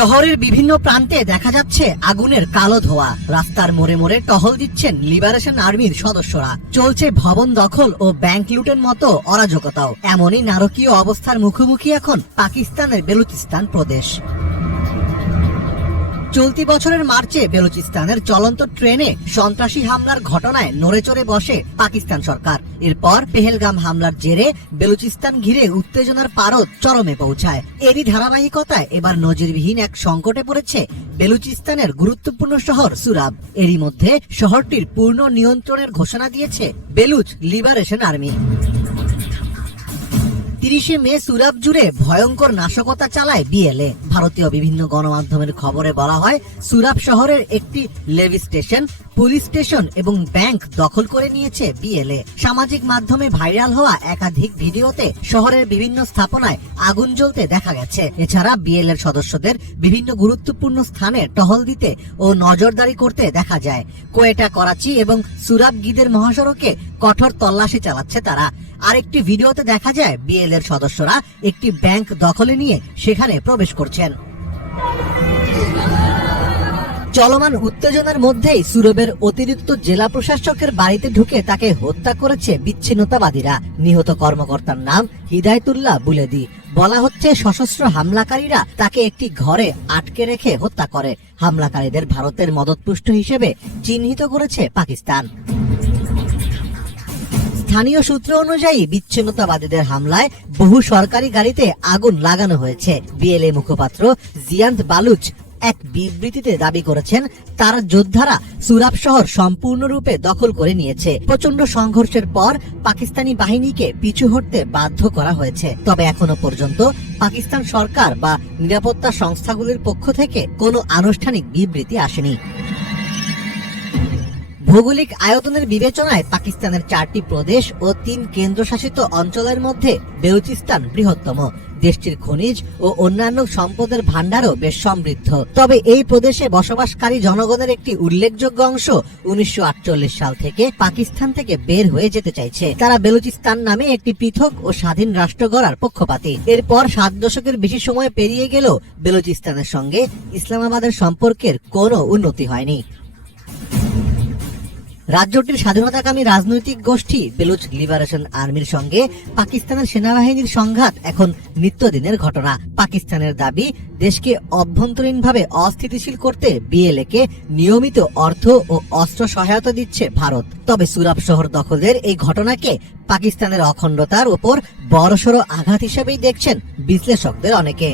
শহরের বিভিন্ন প্রান্তে দেখা যাচ্ছে আগুনের কালো ধোঁয়া। রাস্তার মোড়ে মোড়ে টহল দিচ্ছেন লিবারেশন আর্মির সদস্যরা। চলছে ভবন দখল ও ব্যাংক লুটের মতো অরাজকতাও। এমনই নারকীয় অবস্থার মুখোমুখি এখন পাকিস্তানের বেলুচিস্তান প্রদেশ। চলতি বছরের মার্চে বেলুচিস্তানের চলন্ত ট্রেনে সন্ত্রাসী হামলার ঘটনায় নড়েচড়ে বসে পাকিস্তান সরকার। এরপর পেহেলগাম হামলার জেরে বেলুচিস্তান ঘিরে উত্তেজনার পারদ চরমে পৌঁছায়। এরই ধারাবাহিকতায় এবার নজিরবিহীন এক সংকটে পড়েছে বেলুচিস্তানের গুরুত্বপূর্ণ শহর সুরাব। এরই মধ্যে শহরটির পূর্ণ নিয়ন্ত্রণের ঘোষণা দিয়েছে বেলুচ লিবারেশন আর্মি। 30 মে সুরাব জুড়ে ভয়ঙ্কর নাশকতা চালায় বিএলএ। ভারতীয় বিভিন্ন গণমাধ্যমের খবরে বলা হয়, সুরাব শহরের একটি লেভি স্টেশন, পুলিশ স্টেশন এবং ব্যাংক দখল করে নিয়েছে বিএলএ। সামাজিক মাধ্যমে ভাইরাল হওয়া একাধিক ভিডিওতে শহরের বিভিন্ন স্থাপনায় আগুন জ্বলতে দেখা গেছে। এছাড়া বিএলএর সদস্যদের বিভিন্ন গুরুত্বপূর্ণ স্থানে টহল দিতে ও নজরদারি করতে দেখা যায়। কোয়েটা, করাচি এবং সুরাব গিদের মহাসড়কে কঠোর তল্লাশি চালাচ্ছে তারা। আরেকটি ভিডিওতে দেখা যায় বিএলএর সদস্যরা একটি ব্যাংক দখলে নিয়ে সেখানে প্রবেশ করছেন। চলমান উত্তেজনার মধ্যেই সুরবের অতিরিক্ত জেলা প্রশাসকের বাড়িতে ঢুকে তাকে হত্যা করেছে বিচ্ছিন্নতাবাদীরা। নিহত কর্মকর্তার নাম হিদায়তুল্লাহ বুলেদি। বলা হচ্ছে, সশস্ত্র হামলাকারীরা তাকে একটি ঘরে আটকে রেখে হত্যা করে। হামলাকারীদের ভারতের মদতপুষ্ট হিসেবে চিহ্নিত করেছে পাকিস্তান। স্থানীয় সূত্র অনুযায়ী বিচ্ছিন্নতাবাদীদের হামলায় বহু সরকারি গাড়িতে আগুন লাগানো হয়েছে। বিএলএ মুখপাত্র জিয়ান্ত বালুচ এক বিবৃতিতে দাবি করেছেন, তার যোদ্ধারা সুরাব শহর সম্পূর্ণরূপে দখল করে নিয়েছে। প্রচন্ড সংঘর্ষের পর পাকিস্তানি বাহিনীকে পিছু হটতে বাধ্য করা হয়েছে। তবে এখনো পর্যন্ত পাকিস্তান সরকার বা নিরাপত্তা সংস্থাগুলির পক্ষ থেকে কোনো আনুষ্ঠানিক বিবৃতি আসেনি। ভৌগোলিক আয়তনের বিবেচনায় পাকিস্তানের 4টি প্রদেশ ও 3 কেন্দ্রশাসিত অঞ্চলের মধ্যে বেলুচিস্তান বৃহত্তম। দেশটির খনিজ ও অন্যান্য সম্পদের ভান্ডারও বেশ সমৃদ্ধ। তবে এই প্রদেশে বসবাসকারী জনগণের একটি উল্লেখযোগ্য অংশ 1948 সাল থেকে পাকিস্তান থেকে বের হয়ে যেতে চাইছে। তারা বেলুচিস্তান নামে একটি পৃথক ও স্বাধীন রাষ্ট্র গড়ার পক্ষপাতী। এরপর 7 দশকের বেশি সময় পেরিয়ে গেলেও বেলুচিস্তানের সঙ্গে ইসলামাবাদের সম্পর্কের কোনো উন্নতি হয়নি। রাজ্যটির স্বাধীনতাকামী রাজনৈতিক গোষ্ঠী বেলুচ লিবারেশন আর্মির সঙ্গে পাকিস্তানের সেনাবাহিনীর সংঘাত এখন নিত্যদিনের ঘটনা। পাকিস্তানের দাবি, দেশকে অভ্যন্তরীণভাবে অস্থিতিশীল করতে বিএলএ কে নিয়মিত অর্থ ও অস্ত্র সহায়তা দিচ্ছে ভারত। তবে সুরাব শহর দখলের এই ঘটনাকে পাকিস্তানের অখণ্ডতার উপর বড়সড় আঘাত হিসেবেই দেখছেন বিশ্লেষকদের অনেকে।